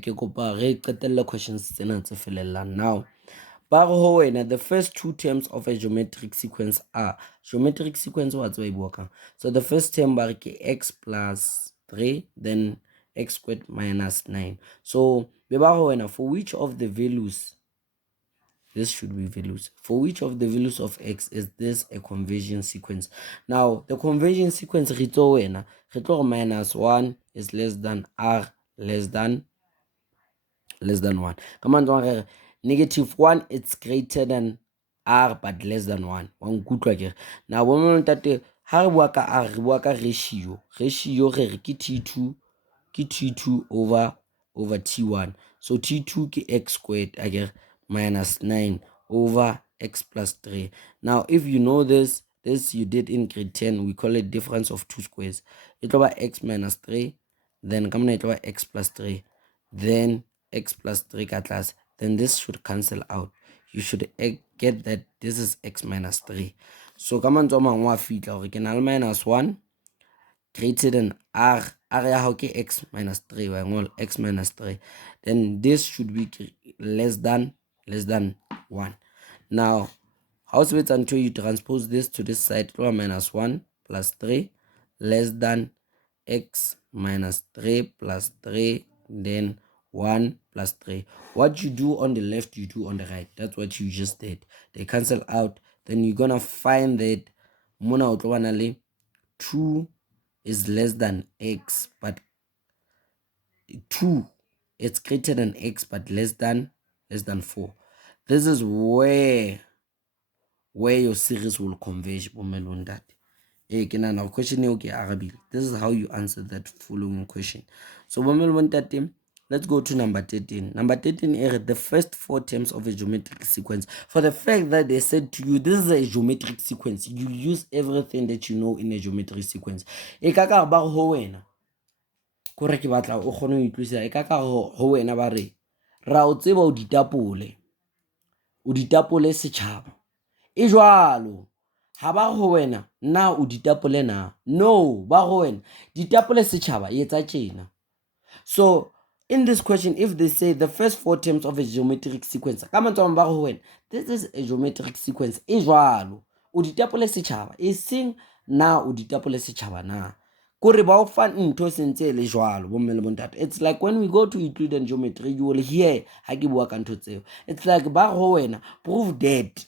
ke kopa re qetelle questions tsena tse felellang now. Ba re ho wena, the first two terms of a geometric sequence are geometric sequence wa tseba e bua kang. So the first term ba re ke x plus 3 then x squared minus 9. So be ba ho wena, for which of the values, this should be values, for which of the values of x is this a conversion sequence? Now the conversion sequence re tlo wena re tlo minus 1 is less than r less than 1. Come on, negative 1 it's greater than r but less than 1. Now when we ha re bua ka r re bua ka ratio re re ke t2 over t1. So t2 ke x squared minus 9 over x plus 3. Now if you know this you did in grade 10, we call it difference of two squares. It will be x minus 3, then come on, it will be x plus 3, then x plus 3 class, then this should cancel out. You should get that this is x minus 3. So come on, we can minus 1 greater than r ya hao ke x minus 3, wa ngol x minus 3, then this should be less than 1. Now how is it until you transpose this to this side, minus 1 plus 3 less than x minus 3 plus 3 then 1 plus 3. What you do on the left you do on the right. That's what you just did. They cancel out. Then you're gonna find that mona o tlo bana le 2 is less than x, but 2 it's greater than x but less than 4. This is where your series will converge. Question this is how you answer that following question. So let's go to number 13. Number 13 is the first 4 terms of a geometric sequence. For the fact that they said to you this is a geometric sequence, you use everything that you know in a geometric sequence. E ka ka ba ho wena kore ke batla o kgone ho itlwisa, e ka ka ho wena ba re ra o tseba o ditapole setjhaba e jwalo. Ha ba go wena na o ditapole na, no, ba go wena ditapole setjhaba e etsa tjena. So in this question, if they say the first 4 terms of a geometric sequence, ka mantswe ba go wena this is a geometric sequence e jwalo, o ditapole setjhaba e seng na o ditapole setjhaba na, kore ba o fa ntho sentse le jwalo bomme le bontate. It's like when we go to Euclidean geometry, you will hear ha ke bua ka ntho tseo. It's like ba go wena prove that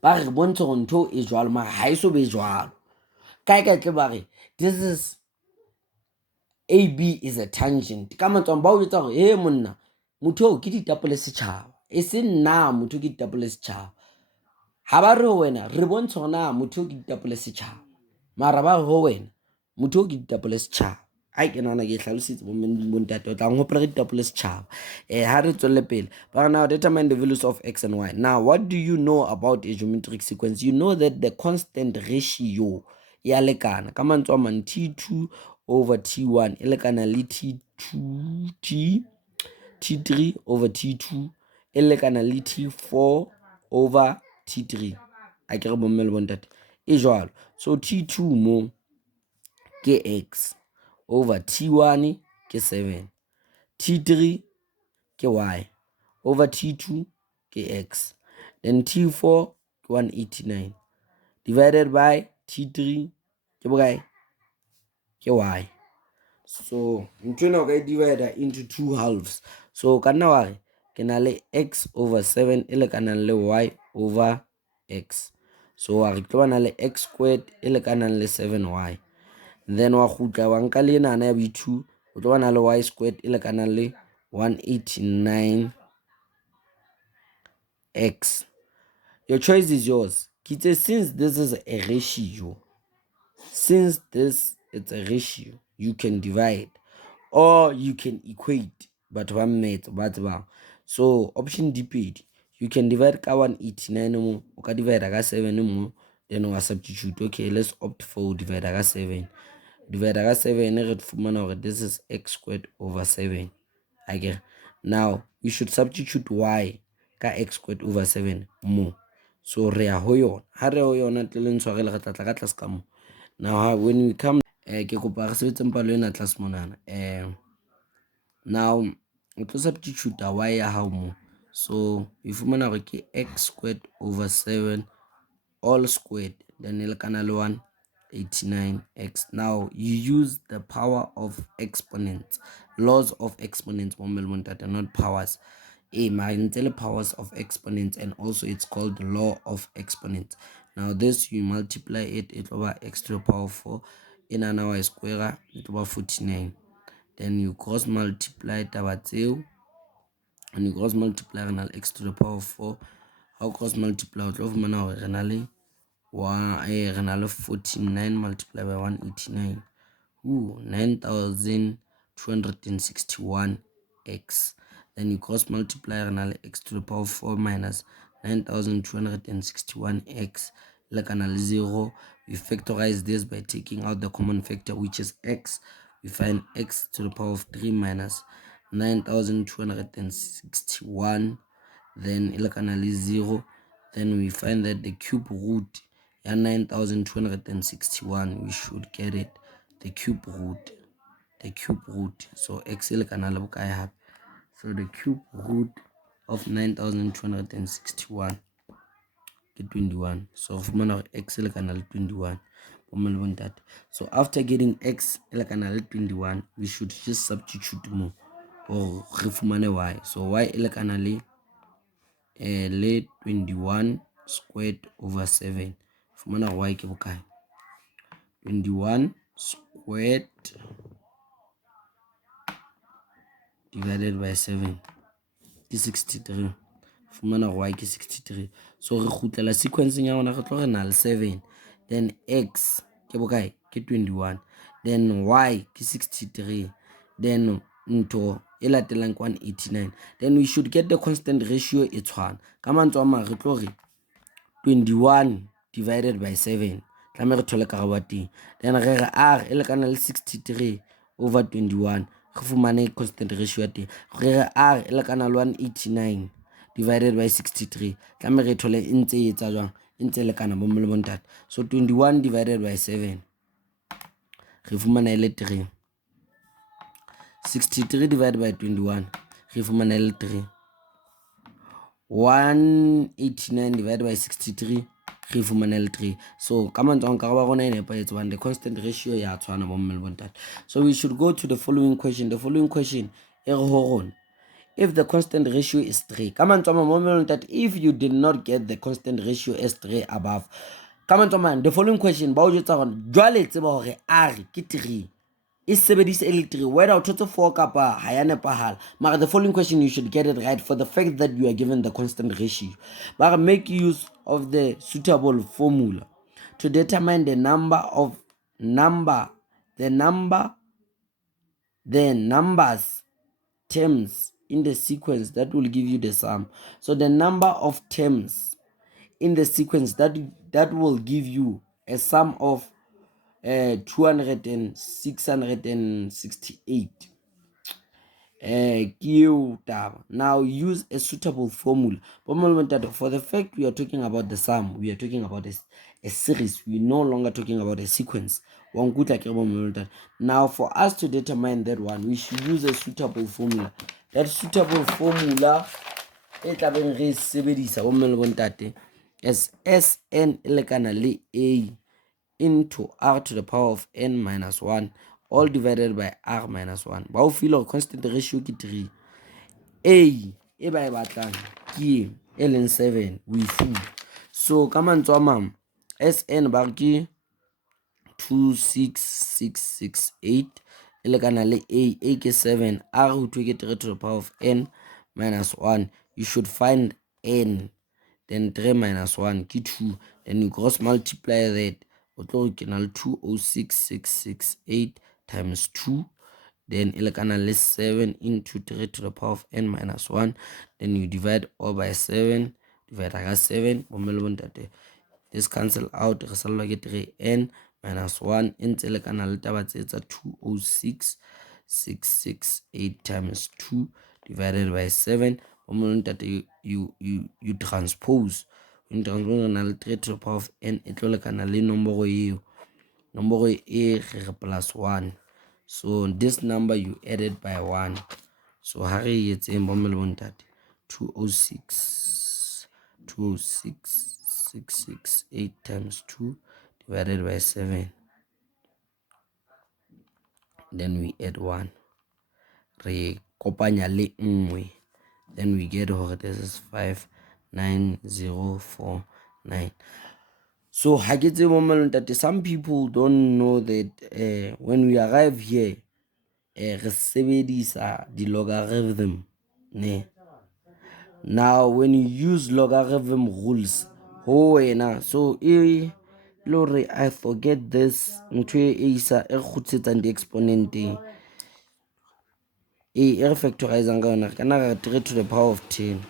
ba re bontsha go ntho e jwalo ma ha iso be jwalo kae tle ba re this is AB is a tangent. Ka mantswe ba o etsa gore he monna motho o ke ditapole setšhaba e se nna motho ke ditapole setšhaba. Ha ba re wena re bontsha gore na motho ke ditapole setšhaba, mara ba re ho wena motho ke ditapole setšhaba. Ai ke nana ke hlalositse bontate o tla ngopola ke ditapole setšhaba. Ha re tswelle pele ba now determine the values of x and y. Now what do you know about a geometric sequence? You know that the constant ratio ya lekana ka mantswe a mang t2 over t1 e lekana le t3 over t2 e lekana le t4 over t3. a ke re bomme le bontate e jwalo. So t2 mo ke x over t1 ke 7, t3 ke y over t2 ke x, then t4 ke 189 divided by t3 ke bokae ke y. So ntwena o ka divide into 2 halves. So ka nna wa re ke na le x over 7 e lekanang le y over x. So wa re ke tlo bana le x squared e lekanang le 7y, then wa khutla wa nka le nana ya b2 o tlo bana le y squared e lekanang le 189x. Your choice is yours. Kitse since this is a ratio, you can divide or you can equate, but one mate but ba. So option D pedi, you can divide ka 189 mo o ka divide ka 7 mo, then wa substitute. Okay, let's opt for divide ka 7. Divide ka 7 re fumana hore this is x squared over 7. Okay, now we should substitute y ka x squared over 7 mo. So re ya ho yona, ha re ho yona tle le ntshware le re tla ka tlase ka mo. Now when we come ke kopa re sebetse mpalo ena tlase monana Now o tlo substitute y ya hao mo, so we fumana hore ke x squared over 7 all squared, then e lekana le 189x. Now you use the power of exponents, laws of exponents mo ntate, not powers. Mara powers of exponents, and also it's called the law of exponents. Now this you multiply it over x to the power 4 in an hour square, it over 49. Then you cross multiply taba tseo, and you cross multiply renal x to the power 4. How cross multiply o tlo fumana hore re na le 49 multiplied by 189. 9,261x. Then you cross multiply x to the power 4 minus 9,261x. Like an 0. We factorize this by taking out the common factor, which is x. We find x to the power of 3 minus 9,261. Then like an 0. Then we find that the cube root ya 9,261, we should get it the cube root. So x le kana le bokae hape, so the cube root of 9,261 ke 21. So fumana hore x le kana le 21 bomme le bontate. So after getting x le kana le 21, we should just substitute mo or re fumane y. So y le kana le 21 squared over 7. Fumana hore y ke bokae, 21 squared divided by 7 ke 63. Fumana hore y ke 63. So re khutlela sequenceng ya rona re tlo re na le 7, then x ke bokae ke 21, then y ke 63, then ntho e latelang ke 189. Then we should get the constant ratio e tshwana. Ka mantswe a mang re tlo re 21 divided by 7 tlameha re thole karabo teng, then re re r e lekana le 63 over 21, re fumane constant ratio ya teng. Re re r e lekana le 189 divided by 63, tlameha re thole e ntse e etsa jwang, e ntse lekana bomme le bontate. So 21 divided by 7 re fumana e le 3, 63 divided by 21 re fumana e le 3, 189 divided by 63 re fumana le 3. So ka mantswe a karabo rona e nepahetse hobane the constant ratio ya tshwana bomme le bontate. So we should go to the following question. The following question e re ho rona, if the constant ratio is 3, ka mantswe a mang bomme le bontate, if you did not get the constant ratio as 3 above, ka mantswe a mang the following question ba o jwetsa hore jwale tseba hore r ke 3 e sebedisa e le 3, whether o thotse 4 kapa ha ya nepahala. Mara the following question you should get it right for the fact that you are given the constant ratio. But make use of the suitable formula to determine the numbers terms in the sequence that will give you the sum. So the number of terms in the sequence that will give you a sum of 668. Now use a suitable formula. For the fact we are talking about the sum, we are talking about a series. We're no longer talking about a sequence. Now for us to determine that one, we should use a suitable formula. That suitable formula as Sn a into r to the power of n minus 1 all divided by r minus 1. Ba o feel constant ratio ke 3. A e ba e batlang ke e leng 7 we full. So ka mantswe a mang Sn ba ke 26668 e lekana le a ke 7, r ho thwe ke 3 to the power of n minus 1. You should find n, then 3 minus 1 ke 2, then you cross multiply that o tlo ke na le 206668 times 2, then e lekana le 7 into 3 to the power of n minus 1, then you divide all by 7, divide ka 7 bomme le bontate, this cancel out, re salwa ke 3n minus 1 e ntse lekana le taba tse tsa 206668 times 2 divided by 7 bomme le bontate. You transpose, when transpose na le 3 to the power of n e tlo lekana le nomoro eo, nomoro e re plus 1. So this number you added by 1, So ha re etseng bomme le bontate, 206 668 times 2 divided by 7, then we add 1, re kopanya le nngwe, then we get hore this is 59049. So ha ke tsebe bomme le bontate, some people don't know that when we arrive here re sebedisa di logarithm ne. Now when you use logarithm rules ho wena, so lore I forget this ntho e isa e khutsetsang di exponent e re factorizing ka yona ka na 3 to the power of 10.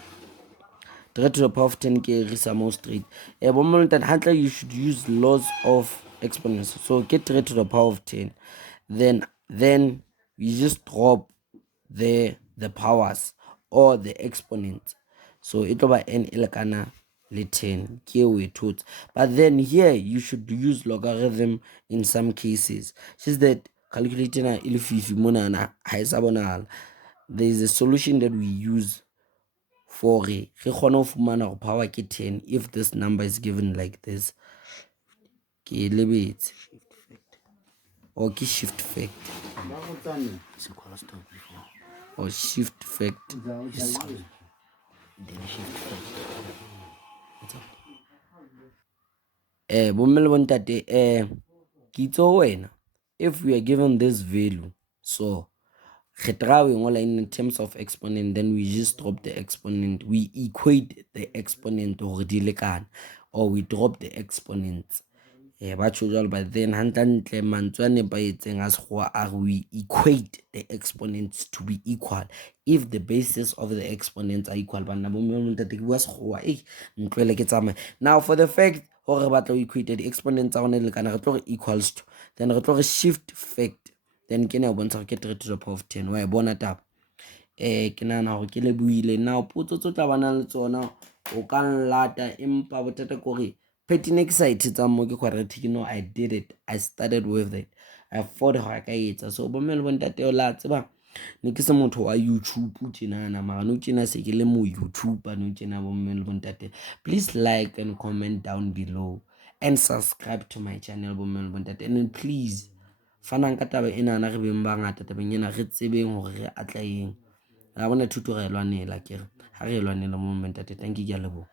3 to the power of 10 ke re sa mo straight bomme le hantle, you should use laws of exponents. So get 3 to the power of 10, then you just drop the powers or the exponents. So it over n ilekana le 10 ke we taught. But then here you should use logarithm in some cases. Just that calculating a ilfifi monana ha. There is a solution that we use for re kgone ho fumana go power ke 10 if this number is given like this. Ke lebetse or ke shift fact or shift fact is then shift fact. Bomme le bontate ke itse wena, if we are given this value, so re try we ngola in terms of exponent, then we just drop the exponent, we equate the exponent hore di lekana, or we drop the exponents ba tjho jwalo. But then hantle mantswe a nepahetseng a sekgowa are we equate the exponents to be equal if the basis of the exponents are equal. Bana bomme le bontate ke bua sekgowa ntlwele ke tsamaya. Now for the fact hore batla o equate the exponents tsa rona le lekana, re tlo re equals to, then re tlo re shift fact, then ke ne o bontsha ke 3 to the power of 10. Wa e bona taba ke nahana hore ke lebohile. Now potso tso tla bana le tsona o ka nlata, empa bothata ke hore pattern e ke sa ithetsang mo ke quadratic. I did it, I started with it, I thought hore ka etsa. So bomme le bontate o la tseba ne ke se motho wa YouTube tjenana, mara nou tjena se ke le mo YouTuber nou tjena bomme le bontate. Please like and comment down below and subscribe to my channel bomme le bontate, and then please fanang ka taba ena na re beng ba ngata tabeng ena, re tsebeng hore re atleheng. Ra bona thuto re lwanela, ke re ha re lwanela bomme le bontate. Thank you, ke a leboha.